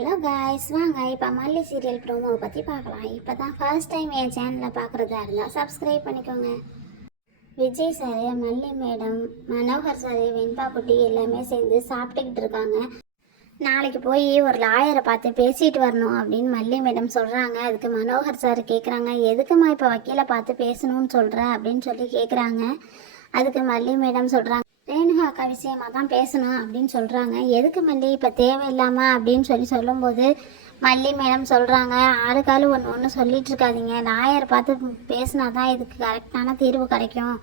Hello guys, வாங்க இப்போ மல்லி சீரியல் ப்ரோமோவை பற்றி பார்க்கலாம். இப்போ தான் ஃபர்ஸ்ட் டைம் என் சேனலில் பார்க்குறதா இருந்தால் சப்ஸ்கிரைப் பண்ணிக்கோங்க. விஜய் சார், மல்லி மேடம், மனோகர் சார், வெண்பா குட்டி எல்லாமே சேர்ந்து சாப்பிட்டுக்கிட்டு இருக்காங்க. நாளைக்கு போய் ஒரு லாயரை பார்த்து பேசிட்டு வரணும் அப்படின்னு மல்லி மேடம் சொல்கிறாங்க. அதுக்கு மனோகர் சார் கேட்குறாங்க, எதுக்குமா இப்போ வக்கீலை பார்த்து பேசணும்னு சொல்கிற அப்படின்னு சொல்லி கேட்குறாங்க. அதுக்கு மல்லி மேடம் சொல்கிறாங்க, ரேணுகா அக்கா விஷயமா தான் பேசணும் அப்படின்னு சொல்கிறாங்க. எதுக்கு மல்லி இப்போ தேவையில்லாமல் அப்படின்னு சொல்லும்போது மல்லி மேடம் சொல்கிறாங்க, ஆளுக்காலு ஒன்று சொல்லிட்டு இருக்காதீங்க, லாயர் பார்த்து பேசினா தான் இதுக்கு கரெக்டான தீர்வு கிடைக்கும்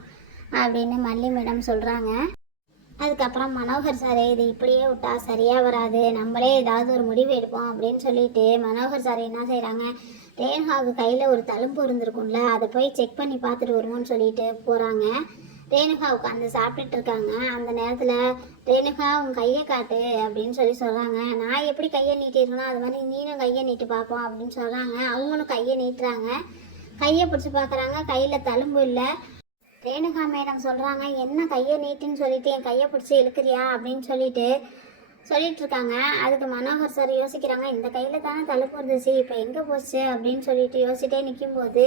அப்படின்னு மல்லி மேடம் சொல்கிறாங்க. அதுக்கப்புறம் மனோகர் சார், இது இப்படியே விட்டா சரியாக வராது, நம்மளே ஏதாவது ஒரு முடிவு எடுப்போம் அப்படின்னு சொல்லிட்டு மனோகர் சார் என்ன செய்கிறாங்க, ரேணுகாவுக்கு கையில் ஒரு தழும்பு இருந்திருக்கும்ல, அதை போய் செக் பண்ணி பார்த்துட்டு வருவோம்னு சொல்லிட்டு போகிறாங்க. ரேணுகா உட்காந்து சாப்பிட்டுட்டு இருக்காங்க. அந்த நேரத்தில் ரேணுகா உன் கையை காட்டு அப்படின்னு சொல்கிறாங்க. நான் எப்படி கையை நீட்டிருக்கணும் அது மாதிரி நீனும் கையை நீட்டி பார்ப்போம் அப்படின்னு சொல்கிறாங்க. அவங்களும் கையை நீட்டுறாங்க. கையை பிடிச்சி பார்க்குறாங்க, கையில் தழும்பு இல்லை. ரேணுகா மேடம் சொல்கிறாங்க, என்ன கையை நீட்டுன்னு சொல்லிட்டு என் கையை பிடிச்சி இழுக்கிறியா அப்படின்னு சொல்லிட்டு இருக்காங்க. அதுக்கு மனோகர் சார் யோசிக்கிறாங்க, இந்த கையில் தானே தழும்பு இருந்துச்சு, இப்போ எங்கே போச்சு அப்படின்னு சொல்லிட்டு யோசிச்சிட்டே நிற்கும்போது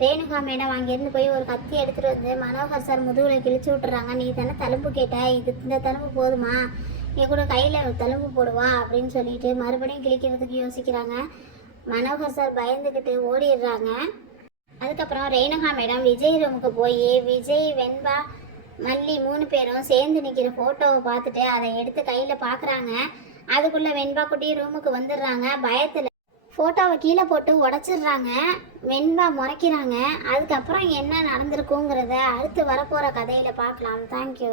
ரேணுகா மேடம் அங்கேருந்து போய் ஒரு கத்தி எடுத்துகிட்டு வந்து மனோகர் சார் முதுகில் கிழிச்சு விட்டுறாங்க. நீ தானே தழும்பு கேட்ட, இந்த தழும்பு போதுமா, நீ கூட கையில் தழும்பு போடுவா அப்படின்னு சொல்லிட்டு மறுபடியும் கிழிக்கிறதுக்கு யோசிக்கிறாங்க. மனோகர் சார் பயந்துக்கிட்டு ஓடிடுறாங்க. அதுக்கப்புறம் ரேணுகா மேடம் விஜய் ரூமுக்கு போய் விஜய், வெண்பா, மல்லி 3 பேரும் சேர்ந்து நிற்கிற ஃபோட்டோவை பார்த்துட்டு அதை எடுத்து கையில் பார்க்குறாங்க. அதுக்குள்ளே வெண்பா குட்டி ரூமுக்கு வந்துடுறாங்க. பயத்தில் ஃபோட்டோவை கீழே போட்டு உடச்சிடுறாங்க. வெண்பா முறைக்கிறாங்க. அதுக்கப்புறம் என்ன நடந்திருக்குங்கிறத அடுத்து வரப்போகிற கதையில் பார்க்கலாம். தேங்க்யூ.